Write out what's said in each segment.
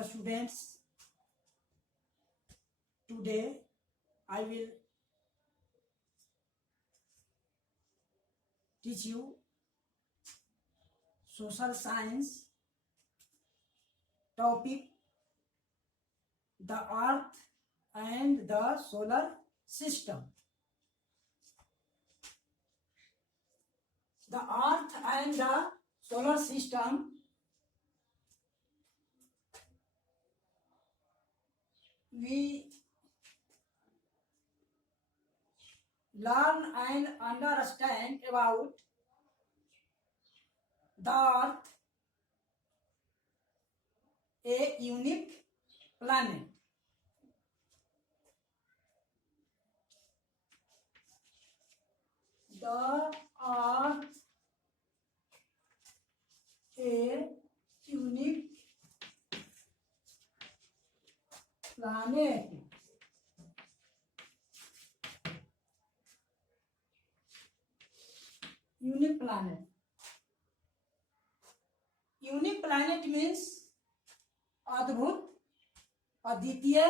dear students, today I will teach you social science topic, the earth and the solar system. The earth and the solar system we learn and understand about the earth, a unique planet. The earth, a unique planet. Unique planet. Unique planet means अद्भुत, अद्वितीय,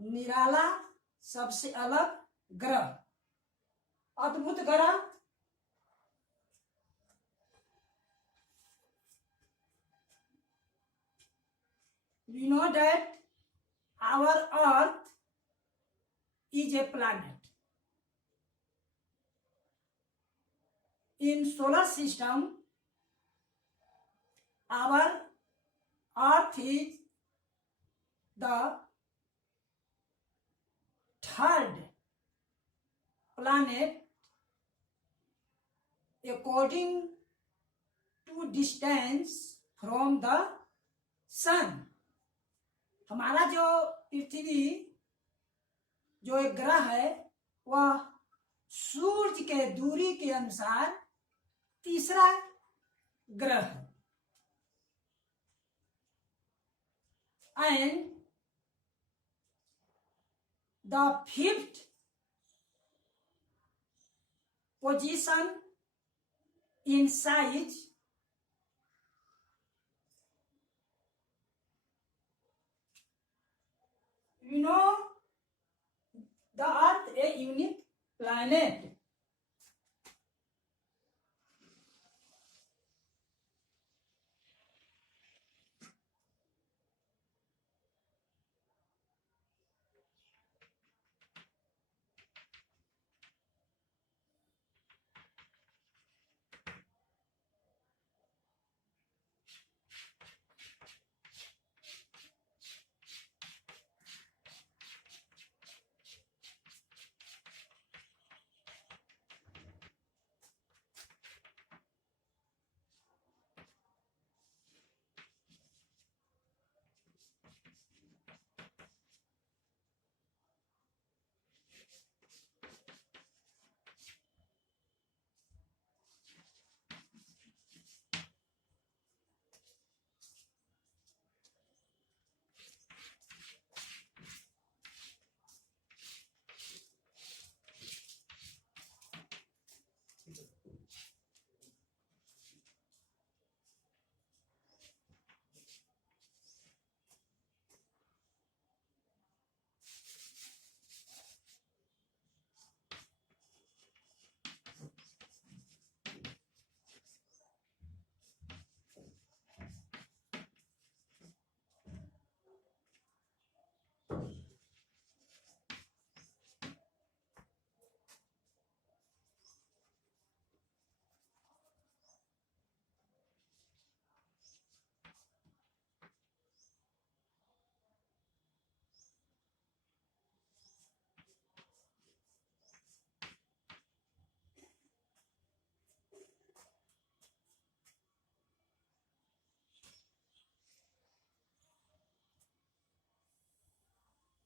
निराला, सबसे अलग ग्रह. अद्भुत ग्रह we know that our earth is a planet. In solar system, our earth is the third planet according to distance from the sun. हमारा जो पृथ्वी जो एक ग्रह है वह सूर्य के दूरी के अनुसार तीसरा ग्रह है. And the fifth position in size we know the earth a unique planet.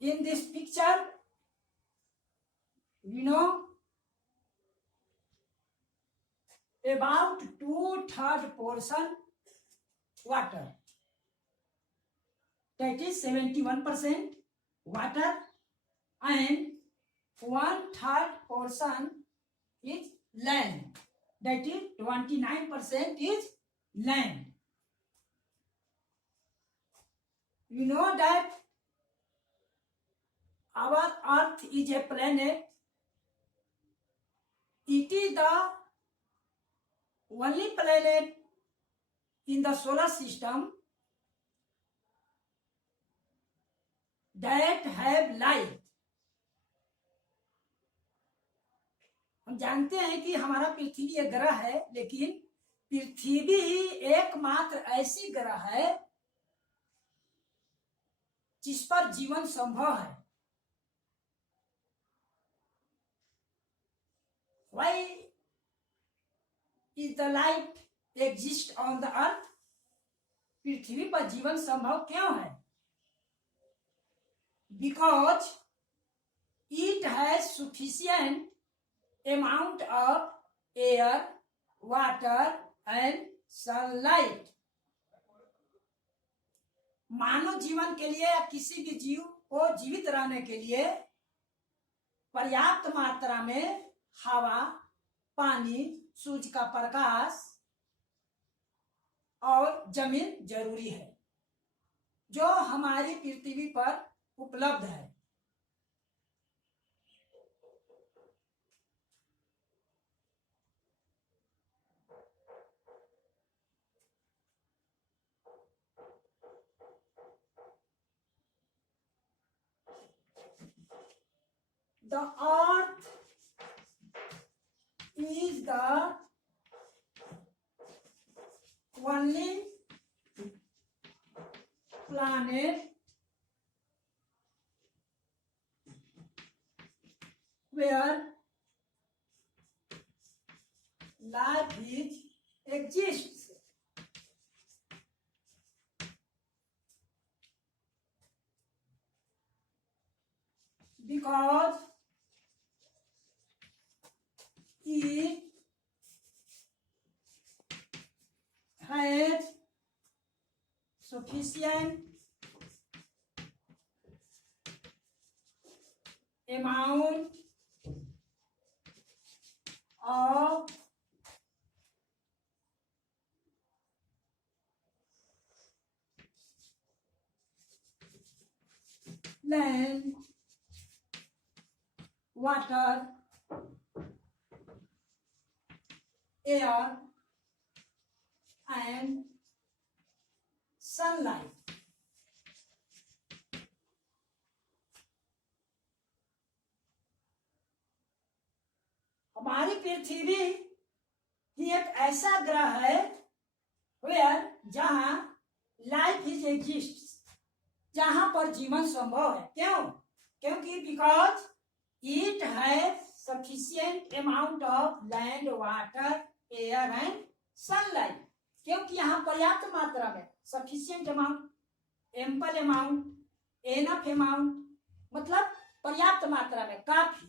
In this picture, we know about 2/3 portion water. That is 71% water, and 1/3 portion is land. That is 29% is land. You know that our Earth is a planet. It is the only planet in the solar system that have light. हम जानते हैं कि हमारा पृथ्वी एक ग्रह है, लेकिन पृथ्वी ही एकमात्र ऐसी ग्रह है जिस पर जीवन संभव है. Why is the light exist on the earth? पृथ्वी पर जीवन संभव क्यों है? Because it has sufficient amount of air, water and sunlight. मानव जीवन के लिए या किसी भी जीव को जीवित रहने के लिए पर्याप्त मात्रा में हवा, पानी, सूर्य का प्रकाश और जमीन जरूरी है, जो हमारी पृथ्वी पर उपलब्ध है. The earth is the only planet where life exists. Because it has sufficient amount of land, water, air and sunlight. हमारी पृथ्वी ही एक ऐसा ग्रह है where जहां लाइफ इज एग्जिस्ट, जहां पर जीवन संभव है. क्यों? क्योंकि because it has sufficient amount of land, water, air and sunlight. क्योंकि यहाँ पर्याप्त मात्रा में, sufficient amount, ample amount, enough amount, मतलब पर्याप्त मात्रा में, काफी,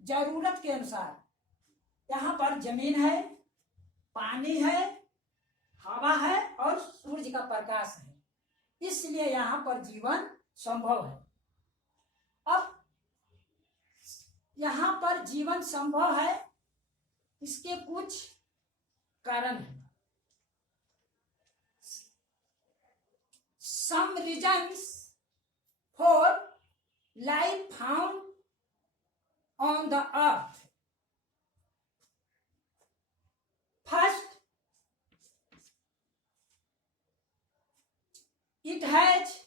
जरूरत के अनुसार. यहाँ पर जमीन है, पानी है, हवा है और सूर्य का प्रकाश है, इसलिए यहाँ पर जीवन संभव है. अब यहाँ पर जीवन संभव है, इसके कुछ कारण हैं. Some reasons for life found on the earth. First, it has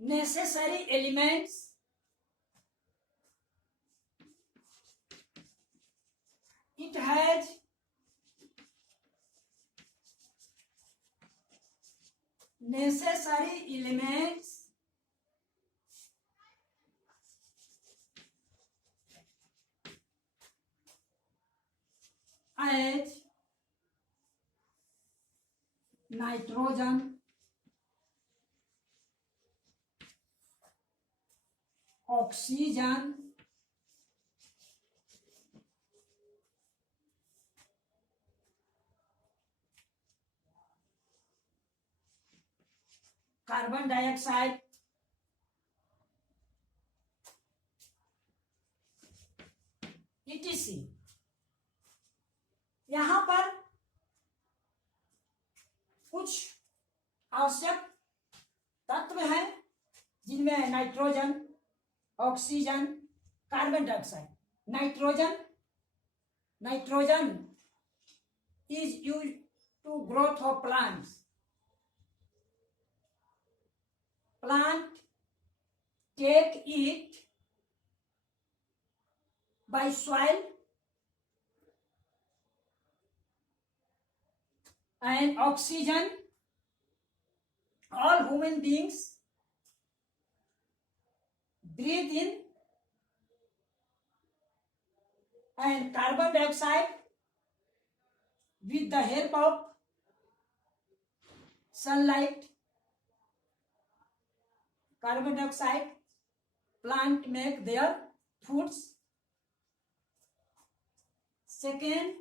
necessary elements it has necessary elements as nitrogen, oxygen, carbon dioxide, etc. यहाँ पर आवश्यक तत्व हैं, जिनमें nitrogen, oxygen, carbon dioxide. Nitrogen is used to growth of plants. Plant take it by soil and oxygen. All human beings breathe in, and carbon dioxide with the help of sunlight. Carbon dioxide plant make their foods. Second,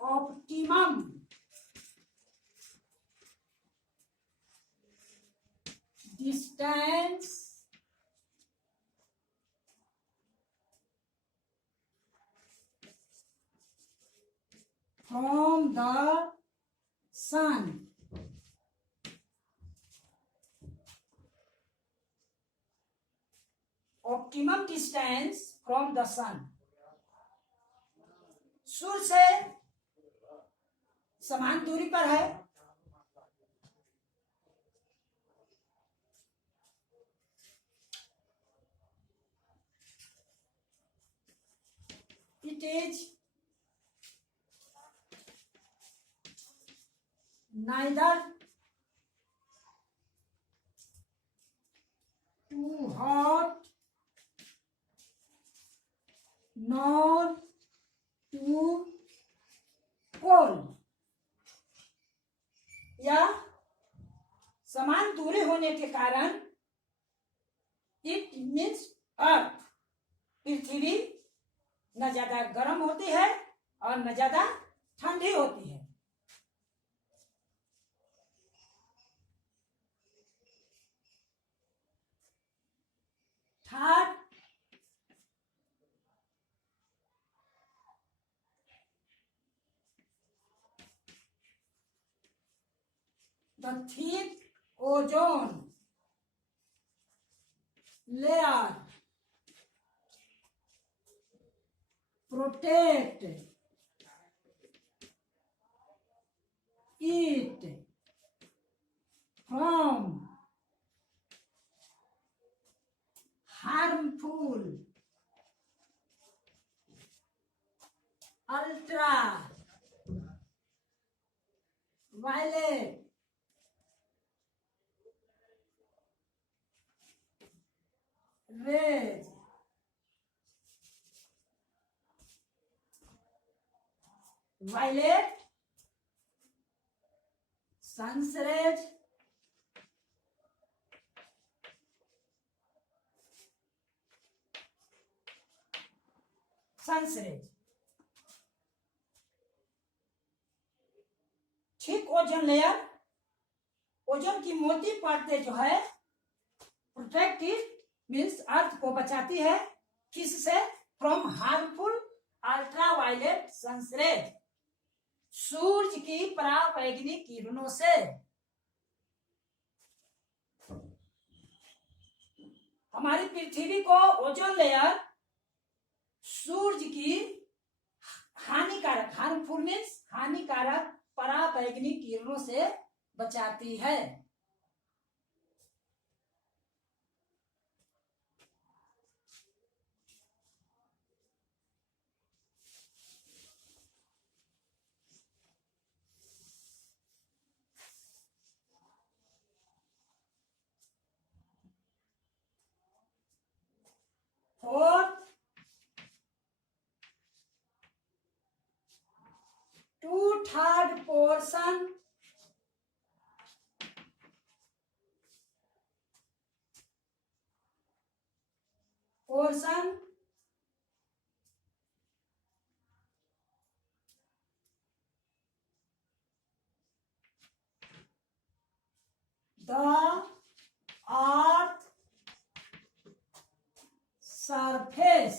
optimum distance from the sun. Optimum distance from the sun. सूर्य से समान दूरी पर है। It is neither too hot nor too cold. या समान दूरी होने के कारण इट मीन्स अर्थ, पृथ्वी न ज्यादा गर्म होती है और न ज्यादा ठंडी होती है। Third, the thick ozone layer protect it from harmful ultraviolet rays. Violet sun's rays, ठीक ओजोन लेयर, ओजोन की मोटी परतें जो है प्रोटेक्टिव मीन्स अर्थ को बचाती है, किससे? फ्रॉम हार्मफुल अल्ट्रावायलेट सनरेज, सूरज की पराबैंगनी किरणों से। हमारी पृथ्वी को ओजोन लेयर सूरज की हानिकारक, हार्मफुल मीन्स हानिकारक पराबैंगनी किरणों से बचाती है। Fourth, 2/3 portion the earth surface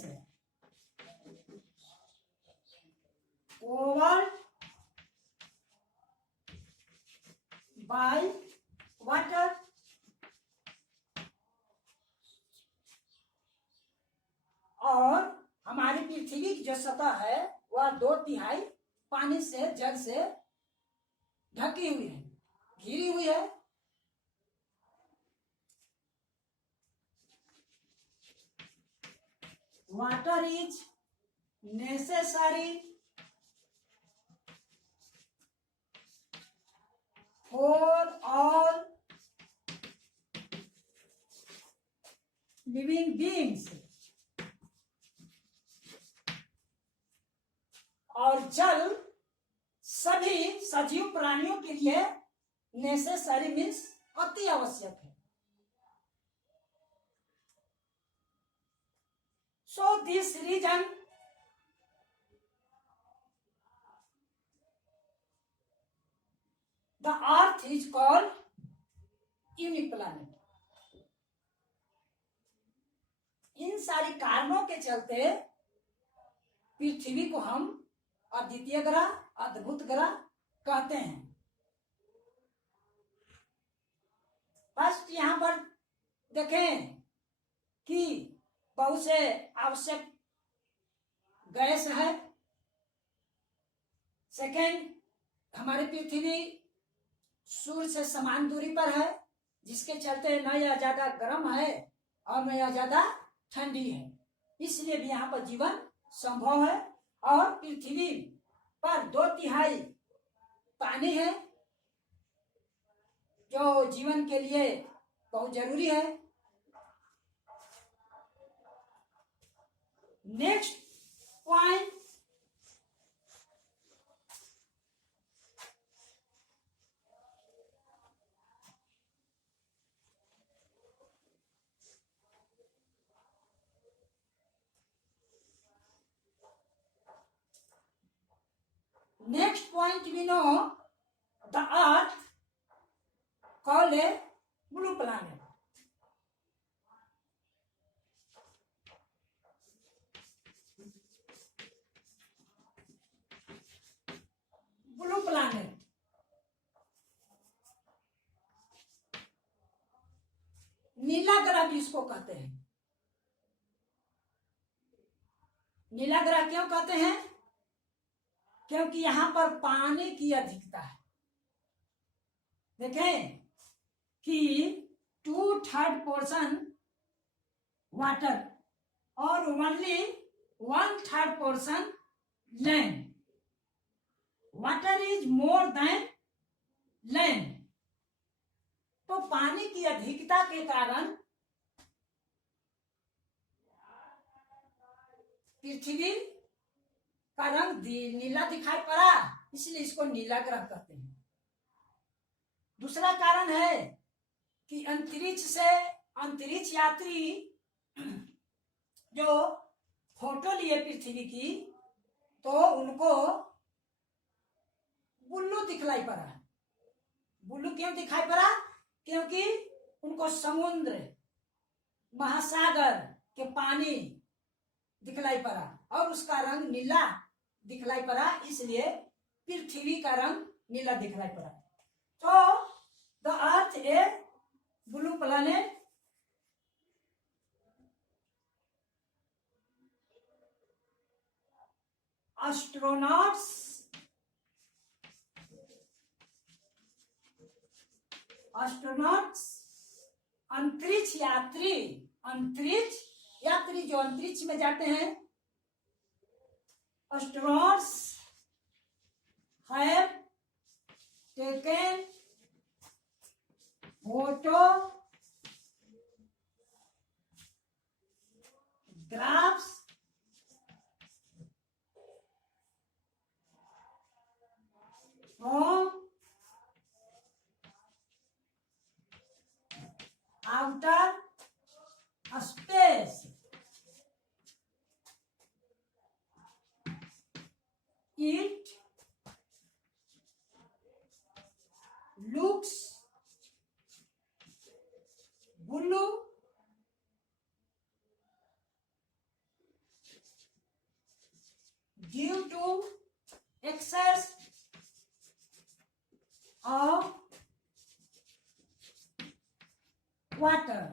covered by water। और हमारी पृथ्वी की जो सतह है वह 2/3 पानी से, जल से ढकी हुई है, घिरी हुई है। Water is necessary for all living beings. और जल सभी सजीव प्राणियों के लिए नेसेसरी मीन्स अति आवश्यक है। So this reason the earth is called uniplanet। इन सारी कारणों के चलते पृथ्वी को हम अद्वितीय ग्रह, अद्भुत ग्रह कहते हैं। फर्स्ट यहां पर देखें कि बहुत से आवश्यक गैस है। सेकेंड, हमारी पृथ्वी सूर्य से समान दूरी पर है, जिसके चलते न यह ज्यादा गर्म है और न यह ज्यादा ठंडी है, इसलिए भी यहाँ पर जीवन संभव है। और पृथ्वी पर 2/3 पानी है, जो जीवन के लिए बहुत जरूरी है। Next point, next point we know the earth called a blue planet। Blue planet नीला ग्रह भी इसको कहते हैं। नीला ग्रह क्यों कहते हैं? क्योंकि यहां पर पानी की अधिकता है। देखें कि 2/3 पोर्शन वाटर और ओनली 1/3 portion land. Water is more than land. तो पानी की अधिकता के कारण पृथ्वी का रंग नीला दिखाई पड़ा, इसलिए इसको नीला ग्रह कहते हैं। दूसरा कारण है कि अंतरिक्ष यात्री जो फोटो लिए पृथ्वी की, तो उनको ब्लू दिखलाई पड़ा। ब्लू क्यों दिखाई पड़ा? क्योंकि उनको समुद्र, महासागर के पानी दिखलाई पड़ा और उसका रंग नीला दिखलाई पड़ा, इसलिए पृथ्वी का रंग नीला दिखलाई पड़ा। तो the earth a blue planet. Astronauts अंतरिक्ष यात्री जो अंतरिक्ष में जाते हैं, astronauts have taken photographs from outer space। It looks blue due to excess of water,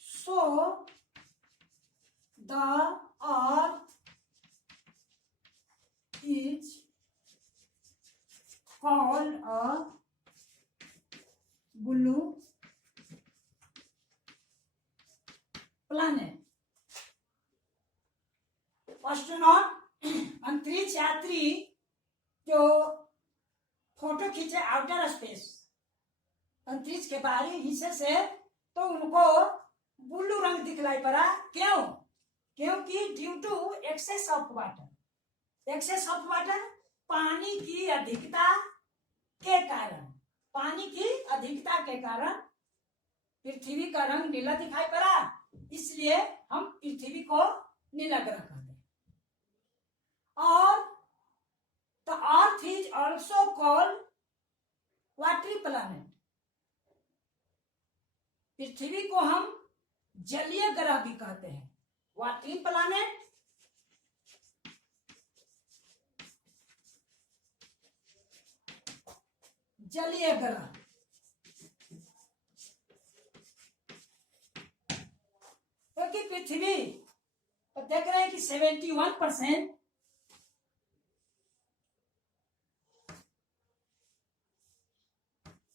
so the earth is called a blue planet. Astronaut अंतरिक्ष यात्री जो फोटो खींचे आउटर स्पेस, अंतरिक्ष के बाहरी हिस्से से, तो उनको ब्लू रंग दिखलाई पड़ा। क्यों? क्योंकि due to excess of water. Excess of water पानी की अधिकता के कारण, पानी की अधिकता के कारण पृथ्वी का रंग नीला दिखाई पड़ा, इसलिए हम पृथ्वी को नीला ग्रह कहते हैं। और the earth is also called watery planet. पृथ्वी को हम जलीय ग्रह भी कहते हैं। वाटरी प्लैनेट जलीय ग्रह। क्योंकि पृथ्वी तो देख रहे हैं कि 71%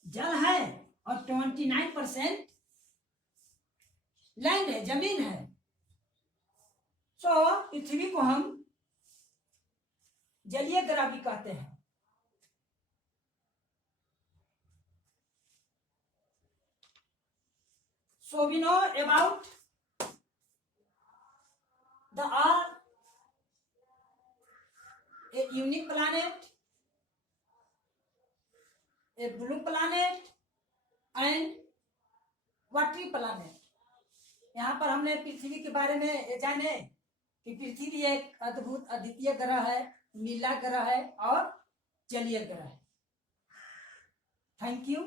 जल है और 29% लैंड है, जमीन है। सो पृथ्वी को हम जलीय ग्रह भी कहते हैं। So we know about the Earth, a unique planet, a blue planet and watery planet. यहाँ पर हमने पृथ्वी के बारे में जाने कि पृथ्वी एक अद्भुत अद्वितीय ग्रह है, नीला ग्रह है और जलीय ग्रह है। Thank you.